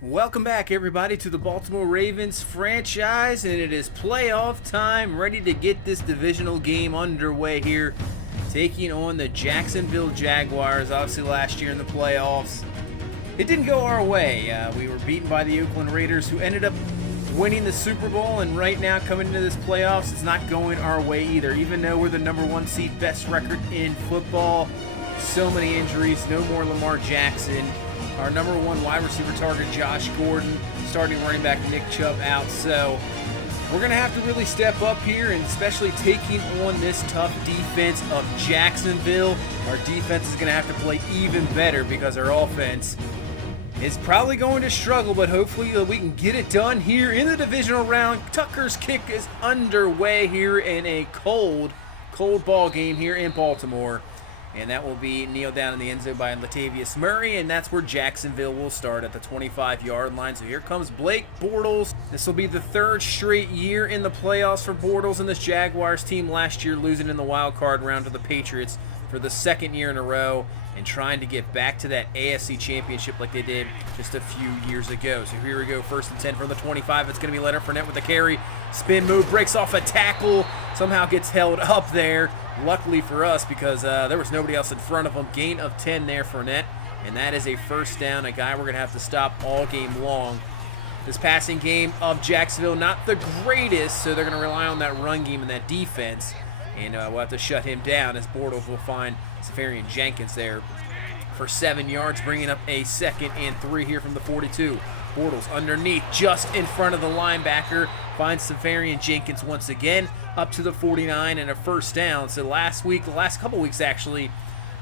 Welcome back, everybody, to the Baltimore Ravens franchise, and it is playoff time. Ready to get this divisional game underway here, taking on the Jacksonville Jaguars. Obviously, last year in the playoffs, it didn't go our way. We were beaten by the Oakland Raiders, who ended up winning the Super Bowl, and right now, coming into this playoffs, it's not going our way either. Even though we're the #1 seed, best record in football, so many injuries, no more Lamar Jackson. Our #1 wide receiver target, Josh Gordon, starting running back Nick Chubb out. So we're going to have to really step up here, and especially taking on this tough defense of Jacksonville. Our defense is going to have to play even better because our offense is probably going to struggle, but hopefully we can get it done here in the divisional round. Tucker's kick is underway here in a cold ball game here in Baltimore. And that will be kneeled down in the end zone by Latavius Murray, and that's where Jacksonville will start at the 25-yard line. So here comes Blake Bortles. This will be the third straight year in the playoffs for Bortles and this Jaguars team. Last year losing in the wild card round to the Patriots for the second year in a row, and trying to get back to that AFC championship like they did just a few years ago. So here we go, 1st and 10 from the 25. It's going to be Leonard Fournette with the carry. Spin move, breaks off a tackle, somehow gets held up there. Luckily for us, because there was nobody else in front of him. Gain of 10 there for Fournette, and that is a first down, a guy we're going to have to stop all game long. This passing game of Jacksonville, not the greatest, so they're going to rely on that run game and that defense. And we'll have to shut him down as Bortles will find Safarian Jenkins there for 7 yards, bringing up a 2nd and 3 here from the 42. Bortles underneath, just in front of the linebacker, finds Safarian Jenkins once again, up to the 49 and a first down. So the last couple weeks actually,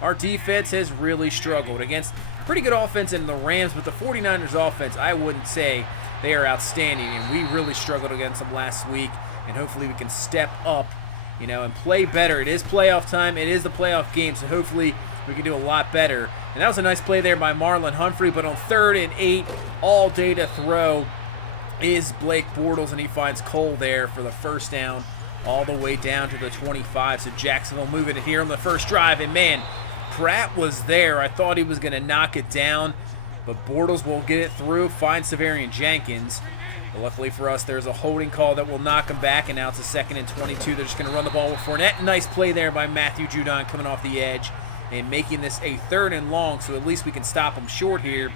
our defense has really struggled against pretty good offense in the Rams, but the 49ers offense, I wouldn't say they are outstanding, and we really struggled against them last week, and hopefully we can step up, and play better. It is playoff time. It is the playoff game, so hopefully we can do a lot better. And that was a nice play there by Marlon Humphrey, but on 3rd and 8, all day to throw is Blake Bortles, and he finds Cole there for the first down all the way down to the 25. So Jacksonville moving it here on the first drive, and man, Pratt was there. I thought he was going to knock it down, but Bortles will get it through, find Safarian Jenkins. But luckily for us, there's a holding call that will knock him back, and now it's a 2nd and 22. They're just going to run the ball with Fournette. Nice play there by Matthew Judon coming off the edge and making this a 3rd and long, so at least we can stop him short here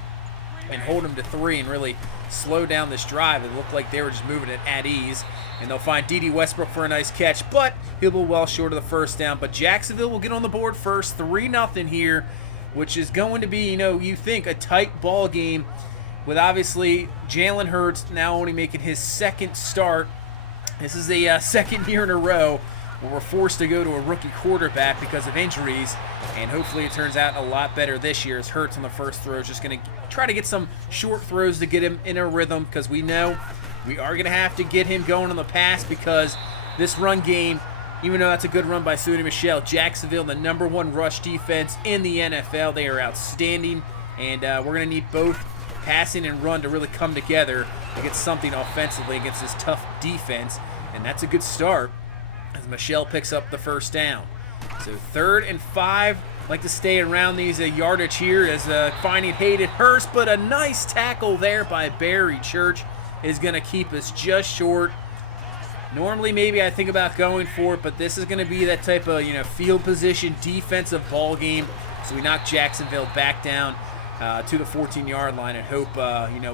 and hold him to 3 and really slow down this drive. It looked like they were just moving it at ease, and they'll find D.D. Westbrook for a nice catch, but he'll be well short of the first down. But Jacksonville will get on the board first, 3-0 here, which is going to be, you think, a tight ball game with obviously Jalen Hurts now only making his 2nd start. This is the 2nd year in a row where we're forced to go to a rookie quarterback because of injuries, and hopefully it turns out a lot better this year as Hurts on the first throw is just going to try to get some short throws to get him in a rhythm, because we know we are going to have to get him going on the pass, because this run game, even though that's a good run by Sony Michel, Jacksonville, the #1 rush defense in the NFL, they are outstanding, and we're going to need both passing and run to really come together to get something offensively against this tough defense, and that's a good start as Michel picks up the first down. So 3rd and 5, like to stay around these yardage here as finding Hayden Hurst, but a nice tackle there by Barry Church is going to keep us just short. Normally maybe I think about going for it, but this is going to be that type of field position defensive ball game, so we knock Jacksonville back down to the 14-yard line and hope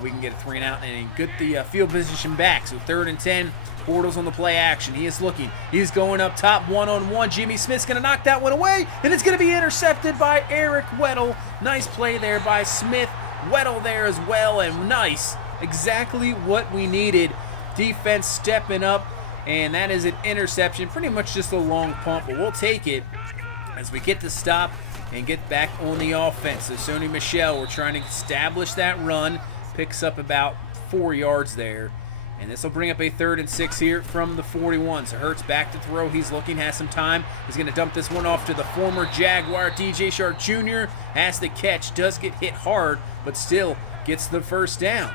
we can get a 3 and out and get the field position back. So 3rd and 10. Bortles on the play action. He is looking. He's going up top one-on-one. Jimmy Smith's going to knock that one away, and it's going to be intercepted by Eric Weddle. Nice play there by Smith. Weddle there as well, and nice. Exactly what we needed. Defense stepping up, and that is an interception. Pretty much just a long punt, but we'll take it as we get to stop and get back on the offense. So Sony Michel, we're trying to establish that run. Picks up about 4 yards there. And this will bring up a 3rd and 6 here from the 41. So Hurts back to throw. He's looking, has some time. He's going to dump this one off to the former Jaguar, DJ Shark Jr. Has the catch, does get hit hard, but still gets the first down.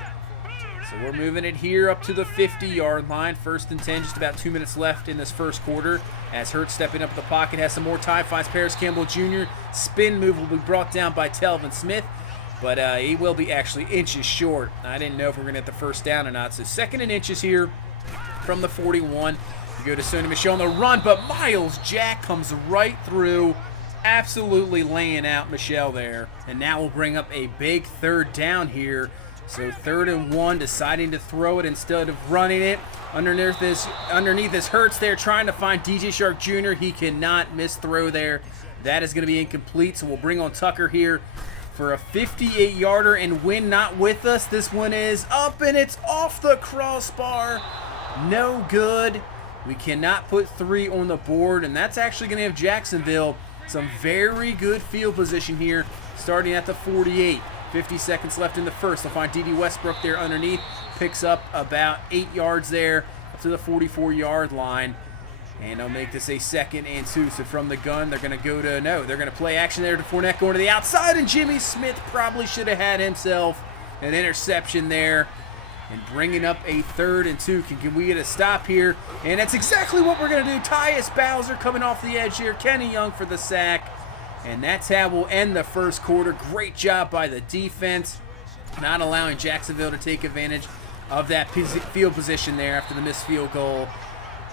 So we're moving it here up to the 50-yard line. 1st and 10, just about 2 minutes left in this first quarter. As Hurts stepping up the pocket, has some more time, finds Paris Campbell Jr. Spin move will be brought down by Telvin Smith. but he will be actually inches short. I didn't know if we're going to get the first down or not. So 2nd and inches here from the 41. We go to Sony Michel on the run, but Miles Jack comes right through, absolutely laying out Michel there. And now we'll bring up a big 3rd down here. So 3rd and 1, deciding to throw it instead of running it. Underneath this Hurts there, trying to find DJ Shark Jr. He cannot miss throw there. That is going to be incomplete, so we'll bring on Tucker here for a 58-yarder and win not with us. This one is up, and it's off the crossbar. No good. We cannot put 3 on the board, and that's actually going to have Jacksonville some very good field position here, starting at the 48. 50 seconds left in the first. They'll find D.D. Westbrook there underneath. Picks up about 8 yards there up to the 44-yard line. And they'll make this a 2nd and 2. So from the gun, they're going to go to, no, they're going to play action there to Fournette going to the outside. And Jimmy Smith probably should have had himself an interception there. And bringing up a 3rd and 2. Can we get a stop here? And that's exactly what we're going to do. Tyus Bowser coming off the edge here. Kenny Young for the sack. And that's how we'll end the first quarter. Great job by the defense, not allowing Jacksonville to take advantage of that field position there after the missed field goal.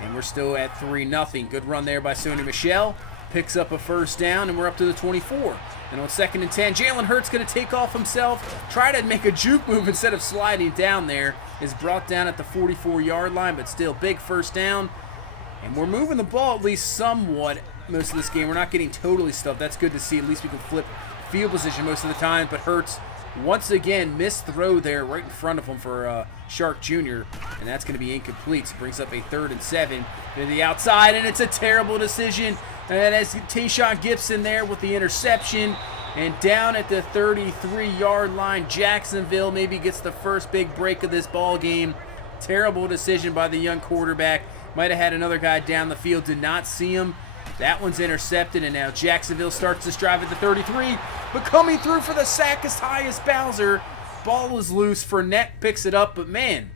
And we're still at 3-0. Good run there by Sony Michel. Picks up a 1st down, and we're up to the 24. And on 2nd and 10, Jalen Hurts going to take off himself, try to make a juke move instead of sliding down there. Is brought down at the 44-yard line, but still big 1st down. And we're moving the ball at least somewhat most of this game. We're not getting totally stuffed. That's good to see. At least we can flip field position most of the time. But Hurts, once again, missed throw there right in front of him for Shark Jr., and that's going to be incomplete. So it brings up a 3rd and 7 to the outside, and it's a terrible decision. And as Tayshaun Gibson there with the interception, and down at the 33-yard line, Jacksonville maybe gets the first big break of this ball game. Terrible decision by the young quarterback. Might have had another guy down the field, did not see him. That one's intercepted, and now Jacksonville starts this drive at the 33. But coming through for the sack is Tyus Bowser. Ball is loose. Fournette picks it up, but man,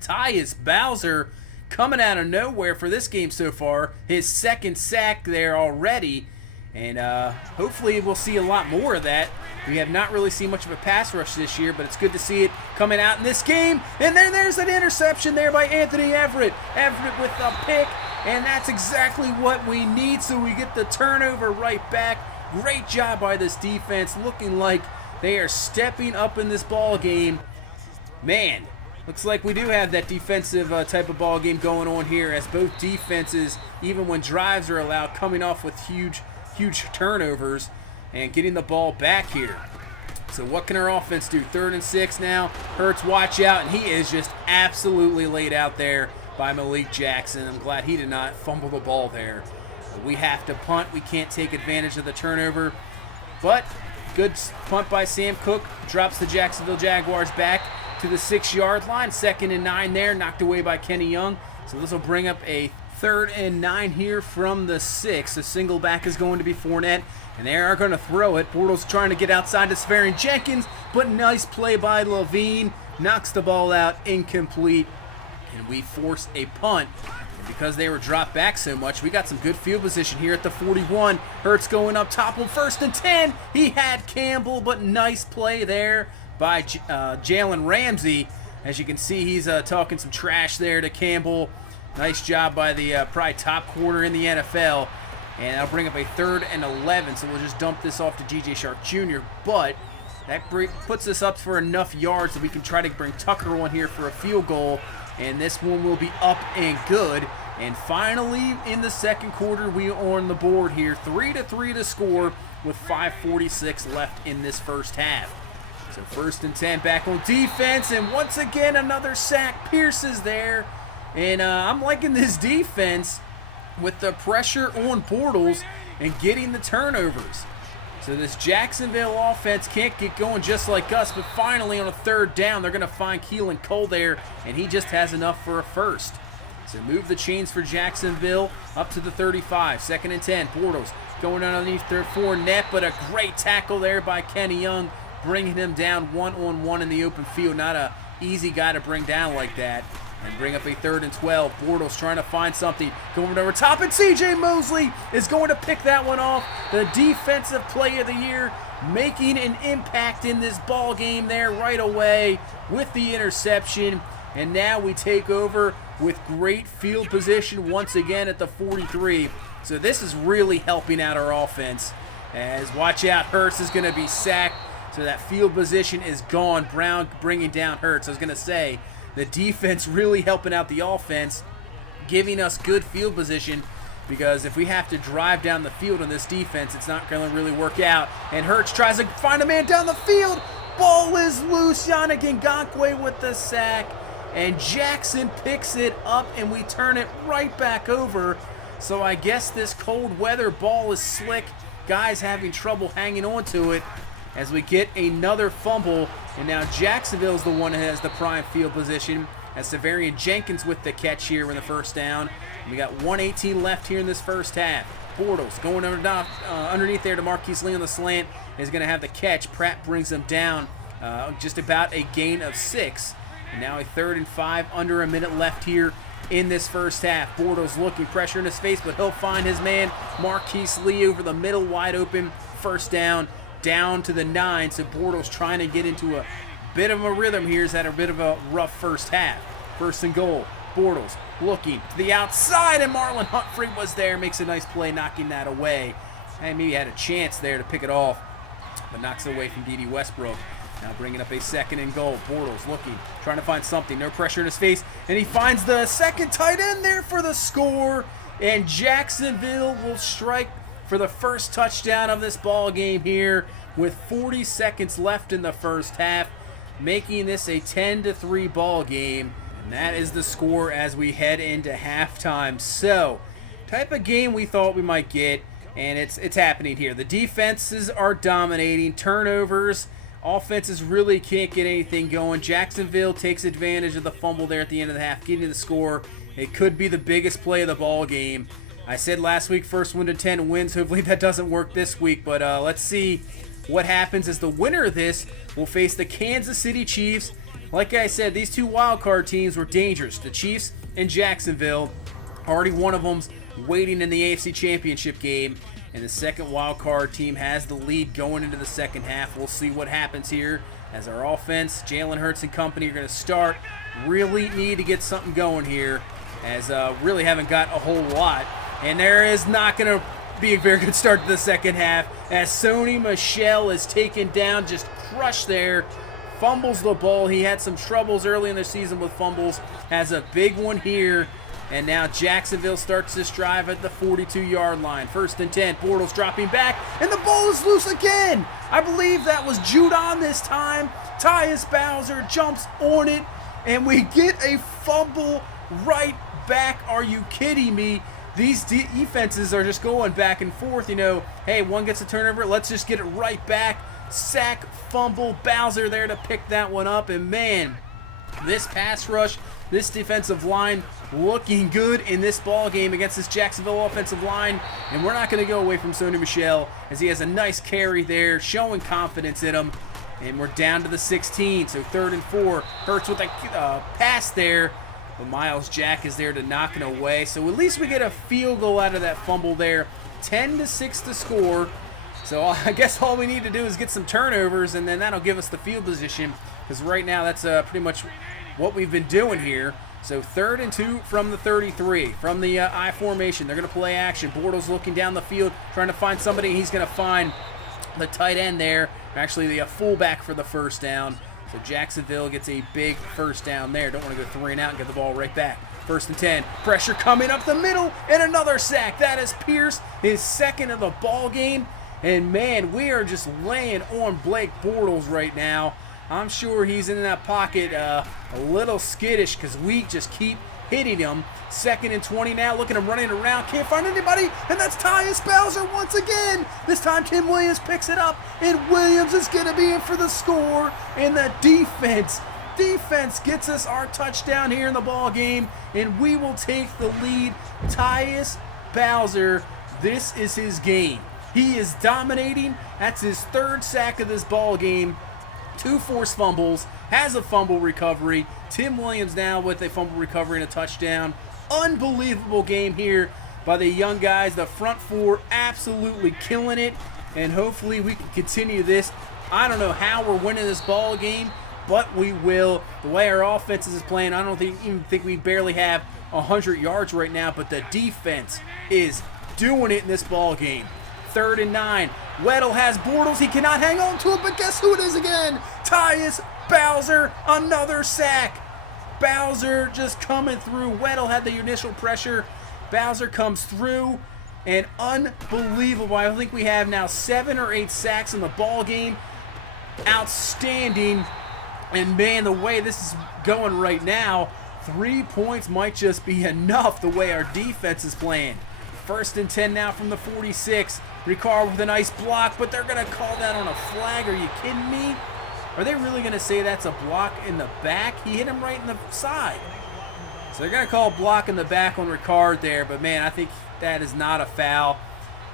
Tyus Bowser coming out of nowhere for this game so far. His 2nd sack there already, and hopefully we'll see a lot more of that. We have not really seen much of a pass rush this year, but it's good to see it coming out in this game. And then there's an interception there by Anthony Everett. Everett with a pick, and that's exactly what we need, so we get the turnover right back. Great job by this defense, looking like they are stepping up in this ball game. Man, looks like we do have that defensive type of ball game going on here, as both defenses, even when drives are allowed, coming off with huge turnovers and getting the ball back here. So what can our offense do? 3rd and 6 now. Hurts, watch out, and he is just absolutely laid out there by Malik Jackson. I'm glad he did not fumble the ball there. We have to punt. We can't take advantage of the turnover. But good punt by Sam Cook. Drops the Jacksonville Jaguars back to the 6-yard line. 2nd and 9 there. Knocked away by Kenny Young. So this will bring up a 3rd and 9 here from the 6. The single back is going to be Fournette, and they are going to throw it. Bortles trying to get outside to Safarian Jenkins, but nice play by Levine. Knocks the ball out, incomplete, and we forced a punt. And because they were dropped back so much, we got some good field position here at the 41. Hurts going up top on 1st and 10. He had Campbell, but nice play there by Jalen Ramsey. As you can see, he's talking some trash there to Campbell. Nice job by the probably top corner in the NFL. And I'll bring up a 3rd and 11, so we'll just dump this off to DJ Shark Jr. But that puts us up for enough yards that we can try to bring Tucker on here for a field goal. And this one will be up and good. And finally, in the 2nd quarter, we are on the board here. 3-3 to score with 5:46 left in this first half. So 1st and 10 back on defense. And once again, another sack. Pierce is there. And I'm liking this defense with the pressure on Bortles and getting the turnovers. So this Jacksonville offense can't get going just like us, but finally on a 3rd down, they're going to find Keelan Cole there, and he just has enough for a 1st. So move the chains for Jacksonville up to the 35. 2nd and 10, Bortles going underneath their Fournette, but a great tackle there by Kenny Young, bringing him down one-on-one in the open field. Not a easy guy to bring down like that. and bring up a 3rd and 12. Bortles trying to find something, going over top, and C.J. Mosley is going to pick that one off. The defensive play of the year, making an impact in this ball game there right away with the interception. And now we take over with great field position once again at the 43. So this is really helping out our offense. As watch out, Hurts is going to be sacked. So that field position is gone. Brown bringing down Hurts. I was going to say, the defense really helping out the offense, giving us good field position, because if we have to drive down the field on this defense, it's not going to really work out. And Hurts tries to find a man down the field. Ball is loose. Yannick Ngakoue with the sack. And Jackson picks it up, and we turn it right back over. So I guess this cold weather ball is slick. Guys having trouble hanging on to it as we get another fumble. And now Jacksonville's the one that has the prime field position, as Severian Jenkins with the catch here in the first down. And we got 1:18 left here in this first half. Bortles going underneath there to Marquise Lee on the slant is going to have the catch. Pratt brings him down just about a gain of 6. And now a 3rd and 5, under a minute left here in this first half. Bortles looking, pressure in his face, but he'll find his man Marquise Lee over the middle, wide open. First down to the 9. So Bortles trying to get into a bit of a rhythm here. He's had a bit of a rough first half. 1st and goal. Bortles looking to the outside, and Marlon Humphrey was there, makes a nice play, knocking that away. And maybe had a chance there to pick it off, but knocks it away from D.D. Westbrook. Now bringing up a 2nd and goal. Bortles looking, trying to find something. No pressure in his face, and he finds the second tight end there for the score. And Jacksonville will strike for the first touchdown of this ball game here with 40 seconds left in the first half, making this a 10-3 ball game. And that is the score as we head into halftime. So, type of game we thought we might get, and it's happening here. The defenses are dominating. Turnovers. Offenses really can't get anything going. Jacksonville takes advantage of the fumble there at the end of the half, getting the score. It could be the biggest play of the ball game. I said last week, first 1 to 10 wins. Hopefully that doesn't work this week, but let's see what happens as the winner of this will face the Kansas City Chiefs. Like I said, these two wildcard teams were dangerous. The Chiefs and Jacksonville. Already one of them's waiting in the AFC Championship game. And the second wild card team has the lead going into the second half. We'll see what happens here as our offense, Jalen Hurts and company, are going to start. Really need to get something going here, as really haven't got a whole lot. And there is not going to be a very good start to the second half, as Sony Michel is taken down, just crushed there. Fumbles the ball. He had some troubles early in the season with fumbles. Has a big one here. And now Jacksonville starts this drive at the 42-yard line. 1st and 10. Bortles dropping back, and the ball is loose again. I believe that was Judon this time. Tyus Bowser jumps on it, and we get a fumble right back. Are you kidding me? These defenses are just going back and forth. You know, hey, one gets a turnover, let's just get it right back. Sack, fumble, Bowser there to pick that one up. And man, this pass rush, this defensive line looking good in this ball game against this Jacksonville offensive line. And we're not going to go away from Sony Michel, as he has a nice carry there, showing confidence in him. And we're down to the 16, so 3rd and 4. Hurts with a pass there, but Miles Jack is there to knock it away. So at least we get a field goal out of that fumble there. 10-6 to score. So I guess all we need to do is get some turnovers, and then that'll give us the field position, because right now that's pretty much what we've been doing here. So 3rd and 2 from the 33, from the I formation. They're going to play action. Bortles looking down the field, trying to find somebody. He's going to find the tight end there, actually the fullback for the first down. So Jacksonville gets a big first down there. Don't want to go 3 and out and get the ball right back. 1st and 10. Pressure coming up the middle, and another sack. That is Pierce, his second of the ball game. And man, we are just laying on Blake Bortles right now. I'm sure he's in that pocket a little skittish, because we just keep hitting him. 2nd and 20 now. Look at him running around. Can't find anybody. And that's Tyus Bowser once again. This time Tim Williams picks it up. And Williams is going to be in for the score. And the defense gets us our touchdown here in the ball game. And we will take the lead. Tyus Bowser, this is his game. He is dominating. That's his 3rd sack of this ball game. 2 forced fumbles. has a fumble recovery. Tim Williams now with a fumble recovery and a touchdown. Unbelievable game here by the young guys. The front four absolutely killing it, and hopefully we can continue this. I don't know how we're winning this ball game, but we will. The way our offense is playing, I don't even think we barely have 100 yards right now, but the defense is doing it in this ball game. 3rd and 9. Weddle has Bortles. He cannot hang on to it, but guess who it is again? Tyus Bowser, another sack. Bowser just coming through. Weddle had the initial pressure. Bowser comes through, and unbelievable. I think we have now 7 or 8 sacks in the ball game. Outstanding. And man, the way this is going right now, 3 points might just be enough the way our defense is playing. 1st and 10 now from the 46. Ricard with a nice block, but they're going to call that on a flag. Are you kidding me? Are they really going to say that's a block in the back? He hit him right in the side. So they're going to call a block in the back on Ricard there, but man, I think that is not a foul.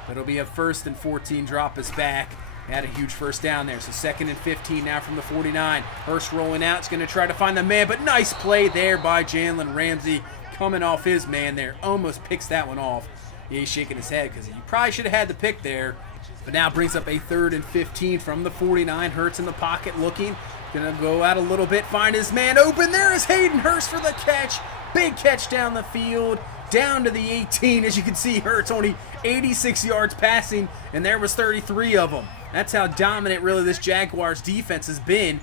But it'll be a 1st and 14, drop us back. Had a huge first down there. So 2nd and 15 now from the 49. Hurst rolling out. He's going to try to find the man, but nice play there by Jalen Ramsey coming off his man there. Almost picks that one off. Yeah, he's shaking his head because he probably should have had the pick there. But now brings up a 3rd and 15 from the 49. Hurts in the pocket looking. Going to go out a little bit, find his man open. There is Hayden Hurst for the catch. Big catch down the field. Down to the 18. As you can see, Hurts only 86 yards passing, and there was 33 of them. That's how dominant really this Jaguars defense has been.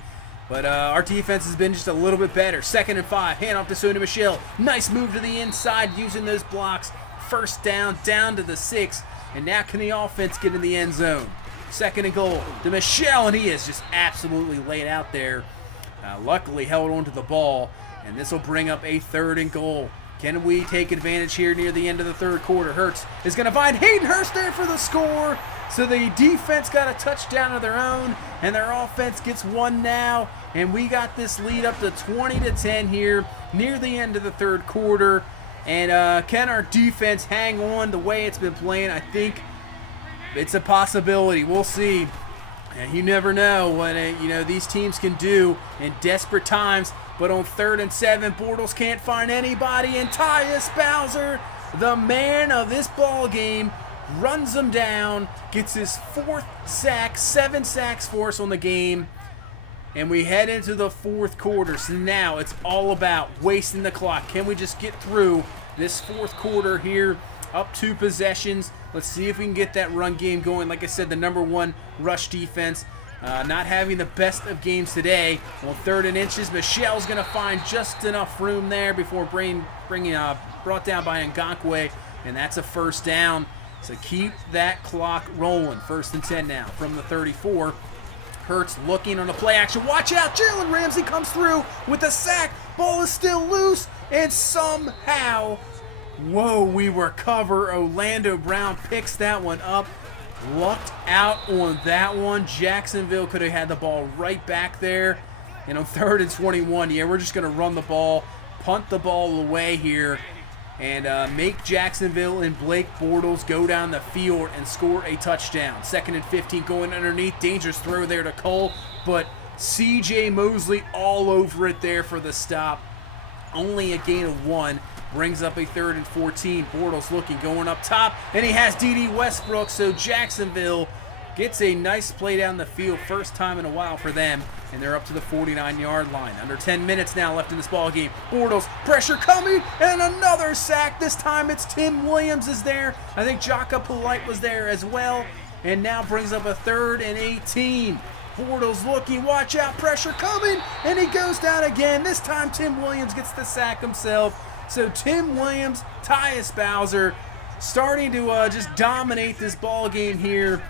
But our defense has been just a little bit better. 2nd and 5. Hand off to Sony Michel. Nice move to the inside using those blocks. 1st down to the 6. And now can the offense get in the end zone? 2nd and goal to Michel, and he is just absolutely laid out there. Luckily held on to the ball. And this will bring up a 3rd and goal. Can we take advantage here near the end of the 3rd quarter? Hurts is going to find Hayden Hurst there for the score. So the defense got a touchdown of their own, and their offense gets one now. And we got this lead up to 20-10 here near the end of the 3rd quarter. And can our defense hang on the way it's been playing? I think it's a possibility. We'll see. And you never know what these teams can do in desperate times. But on 3rd and 7, Bortles can't find anybody, and Tyus Bowser, the man of this ball game, runs him down, gets his 4th sack, 7 sacks for us on the game, and we head into the 4th quarter. So now it's all about wasting the clock. Can we just get through this 4th quarter here, up 2 possessions? Let's see if we can get that run game going. Like I said, the #1 rush defense. Not having the best of games today. On 3rd and inches, Michel's going to find just enough room there before brought down by Ngakoue, and that's a 1st down. So keep that clock rolling. 1st and 10 now from the 34. Hurts looking on the play action. Watch out, Jalen Ramsey comes through with a sack. Ball is still loose, and somehow, whoa, we recover. Orlando Brown picks that one up. Lucked out on that one. Jacksonville could have had the ball right back there. And on 3rd and 21, yeah, we're just going to run the ball, punt the ball away here, and make Jacksonville and Blake Bortles go down the field and score a touchdown. 2nd and 15 going underneath. Dangerous throw there to Cole, but C.J. Mosley all over it there for the stop. Only a gain of 1. Brings up a 3rd and 14. Bortles looking, going up top, and he has D.D. Westbrook, so Jacksonville gets a nice play down the field. First time in a while for them, and they're up to the 49-yard line. Under 10 minutes now left in this ball game. Bortles, pressure coming, and another sack. This time it's Tim Williams is there. I think Jaka Polite was there as well, and now brings up a 3rd and 18. Bortles looking, watch out, pressure coming, and he goes down again. This time Tim Williams gets the sack himself. So Tim Williams, Tyus Bowser starting to just dominate this ball game here,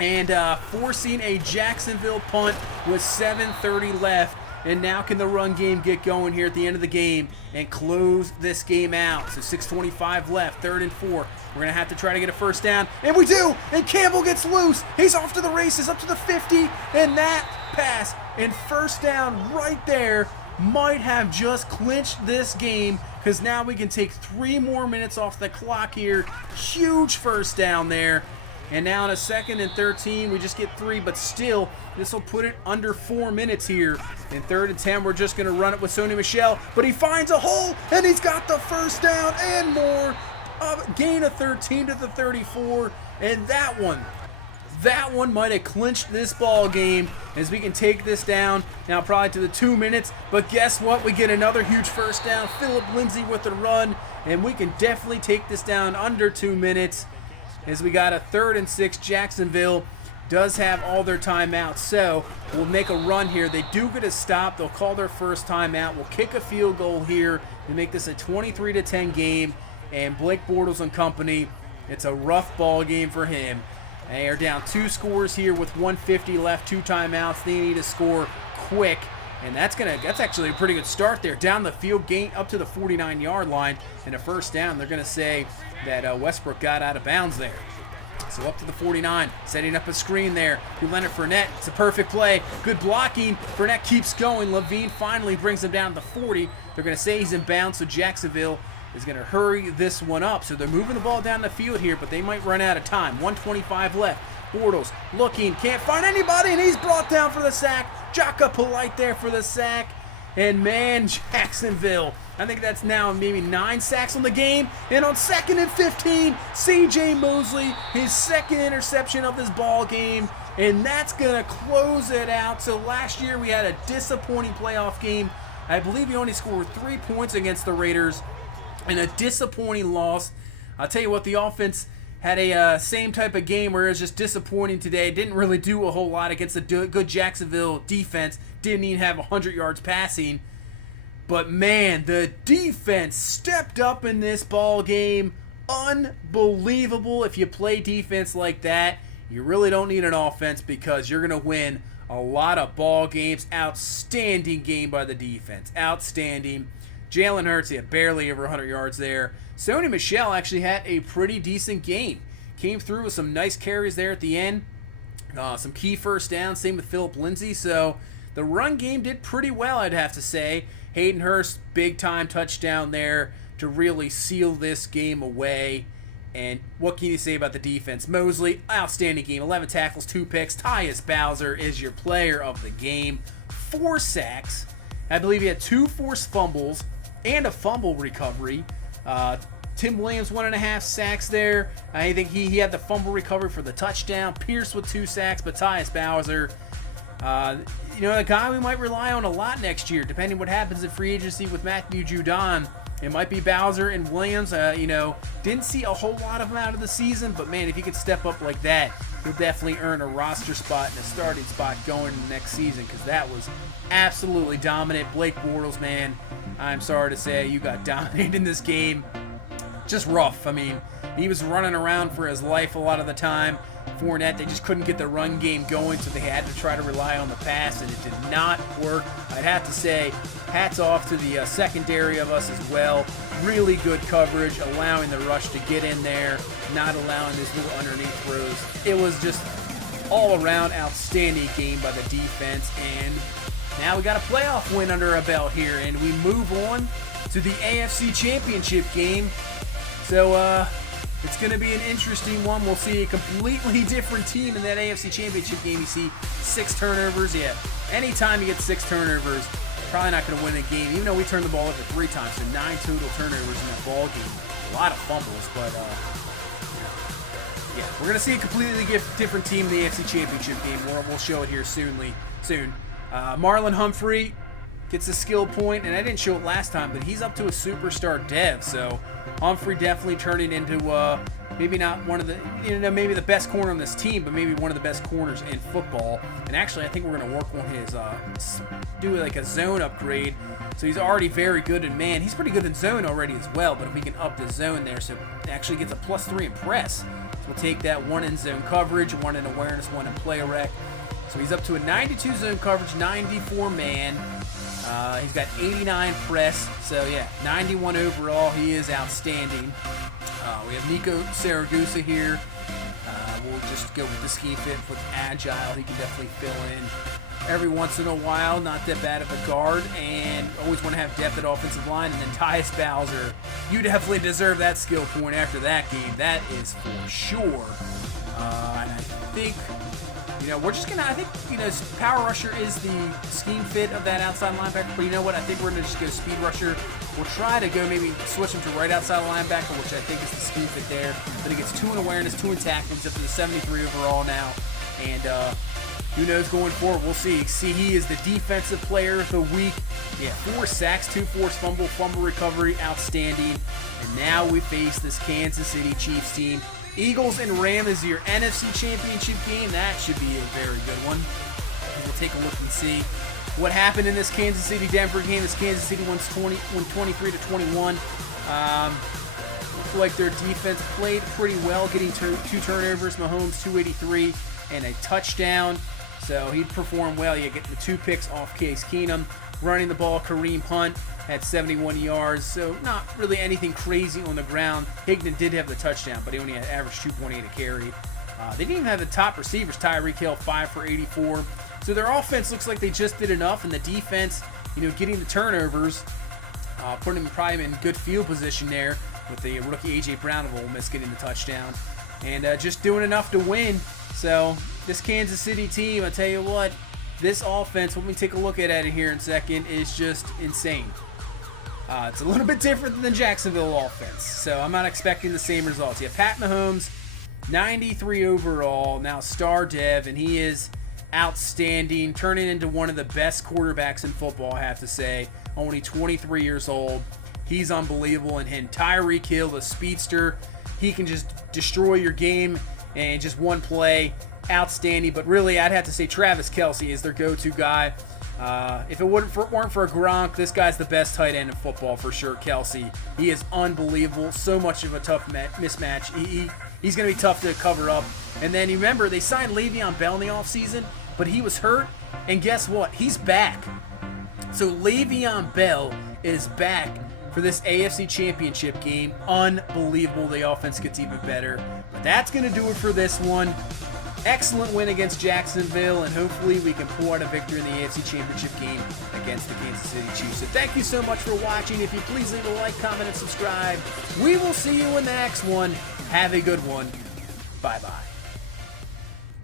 and forcing a Jacksonville punt with 7:30 left. And now can the run game get going here at the end of the game and close this game out? So 6:25 left, 3rd and 4. We're going to have to try to get a 1st down, and we do, and Campbell gets loose. He's off to the races, up to the 50, and that pass and 1st down right there might have just clinched this game, because now we can take 3 more minutes off the clock here. Huge 1st down there. And now on a 2nd and 13, we just get 3, but still, this will put it under 4 minutes here. In 3rd and 10, we're just going to run it with Sony Michel, but he finds a hole, and he's got the first down and more. Gain of 13 to the 34, and that one might have clinched this ball game as we can take this down now probably to the 2 minutes. But guess what? We get another huge first down. Philip Lindsay with the run, and we can definitely take this down under 2 minutes as we got a 3rd and 6. Jacksonville does have all their timeouts, so we'll make a run here. They do get a stop. They'll call their first timeout. We'll kick a field goal here to make this a 23-10 game. And Blake Bortles and company, it's a rough ball game for him. They are down 2 scores here with 1:50 left, 2 timeouts. They need to score quick, and that's actually a pretty good start there. Down the field, gain up to the 49-yard line, and a first down. They're going to say that Westbrook got out of bounds there. So up to the 49, setting up a screen there to Leonard Fournette. It's a perfect play. Good blocking. Fournette keeps going. Levine finally brings him down to the 40. They're going to say he's in bounds, so Jacksonville is going to hurry this one up. So they're moving the ball down the field here, but they might run out of time. 1:25 left. Bortles looking, can't find anybody, and he's brought down for the sack. Jaka Polite there for the sack. And man, Jacksonville, I think that's now maybe 9 sacks on the game. And on 2nd and 15, C.J. Mosley, his 2nd interception of this ball game. And that's going to close it out. So last year we had a disappointing playoff game. I believe he only scored 3 points against the Raiders. And a disappointing loss. I'll tell you what, the offense had a same type of game where it was just disappointing today. Didn't really do a whole lot against a good Jacksonville defense. Didn't even have 100 yards passing. But man, the defense stepped up in this ball game. Unbelievable. If you play defense like that, you really don't need an offense because you're going to win a lot of ball games. Outstanding game by the defense. Outstanding. Jalen Hurts, yeah, barely over 100 yards there. Sony Michel actually had a pretty decent game. Came through with some nice carries there at the end. Some key first downs, same with Philip Lindsay. So the run game did pretty well, I'd have to say. Hayden Hurst, big-time touchdown there to really seal this game away. And what can you say about the defense? Mosley, outstanding game. 11 tackles, 2 picks. Tyus Bowser is your player of the game. 4 sacks. I believe he had 2 forced fumbles and a fumble recovery. Tim Williams, 1.5 sacks there. I think he had the fumble recovery for the touchdown. Pierce with 2 sacks, but Tyus Bowser, a guy we might rely on a lot next year, depending what happens in free agency with Matthew Judon. It might be Bowser and Williams. Didn't see a whole lot of him out of the season, but man, if he could step up like that, he'll definitely earn a roster spot and a starting spot going into next season because that was absolutely dominant. Blake Bortles, man, I'm sorry to say you got dominated in this game. Just rough. I mean, he was running around for his life a lot of the time. Fournette, they just couldn't get the run game going, so they had to try to rely on the pass, and it did not work. I'd have to say, hats off to the secondary of us as well. Really good coverage, allowing the rush to get in there, not allowing these little underneath throws. It was just all-around outstanding game by the defense, and now we got a playoff win under our belt here, and we move on to the AFC Championship game. So, it's going to be an interesting one. We'll see a completely different team in that AFC Championship game. You see 6 turnovers. Yeah, anytime you get 6 turnovers, probably not going to win a game, even though we turned the ball over 3 times. So 9 total turnovers in that ball game. A lot of fumbles, but yeah, we're going to see a completely different team in the AFC Championship game. We'll show it here soon. Marlon Humphrey gets a skill point, and I didn't show it last time, but he's up to a superstar dev. So Humphrey definitely turning into maybe not one of the, maybe the best corner on this team, but maybe one of the best corners in football. And actually, I think we're going to work on his, do like a zone upgrade. So he's already very good in man. He's pretty good in zone already as well, but if we can up the zone there, so it actually gets a +3 in press. So we'll take that 1 in zone coverage, 1 in awareness, 1 in play rec. So he's up to a 92 zone coverage, 94 man. He's got 89 press, so yeah, 91 overall. He is outstanding. We have Nico Saragusa here. We'll just go with the scheme fit with agile. He can definitely fill in every once in a while. Not that bad of a guard, and always want to have depth at offensive line. And then Tyus Bowser, you definitely deserve that skill point after that game. That is for sure. And I think, we're just going to, I think, power rusher is the scheme fit of that outside linebacker. But you know what? I think we're going to just go speed rusher. We'll try to go maybe switch him to right outside linebacker, which I think is the scheme fit there. But he gets 2 in awareness, 2 in tackling. He's up to the 73 overall now. And who knows going forward? We'll see. See, he is the defensive player of the week. Yeah, 4 sacks, 2 forced fumble recovery, outstanding. And now we face this Kansas City Chiefs team. Eagles and Rams is your NFC Championship game. That should be a very good one. We'll take a look and see what happened in this Kansas City-Denver game. This Kansas City won 23-21. Looked like their defense played pretty well, getting 2 turnovers. Mahomes 283 and a touchdown. So he performed well. You get the 2 picks off Case Keenum. Running the ball, Kareem Hunt had 71 yards, so not really anything crazy on the ground. Higdon did have the touchdown, but he only had averaged 2.8 a carry. They didn't even have the top receivers. Tyreek Hill, 5 for 84. So their offense looks like they just did enough, and the defense, getting the turnovers, putting them probably in good field position there with the rookie A.J. Brown of Ole Miss getting the touchdown, and just doing enough to win. So this Kansas City team, I tell you what, this offense, let me take a look at it here in a second, is just insane. It's a little bit different than the Jacksonville offense, so I'm not expecting the same results. You have Pat Mahomes, 93 overall, now star dev, and he is outstanding, turning into one of the best quarterbacks in football, I have to say. Only 23 years old. He's unbelievable. And Tyreek Hill, the speedster, he can just destroy your game in just one play. Outstanding. But really, I'd have to say Travis Kelce is their go-to guy. If it weren't for Gronk, this guy's the best tight end in football for sure, Kelce. He is unbelievable. So much of a tough mismatch. He's going to be tough to cover up. And then you remember, they signed Le'Veon Bell in the offseason, but he was hurt. And guess what? He's back. So Le'Veon Bell is back for this AFC Championship game. Unbelievable. The offense gets even better. But that's going to do it for this one. Excellent win against Jacksonville, and hopefully we can pull out a victory in the AFC Championship game against the Kansas City Chiefs. So thank you so much for watching. If you please leave a like, comment, and subscribe. We will see you in the next one. Have a good one. Bye-bye.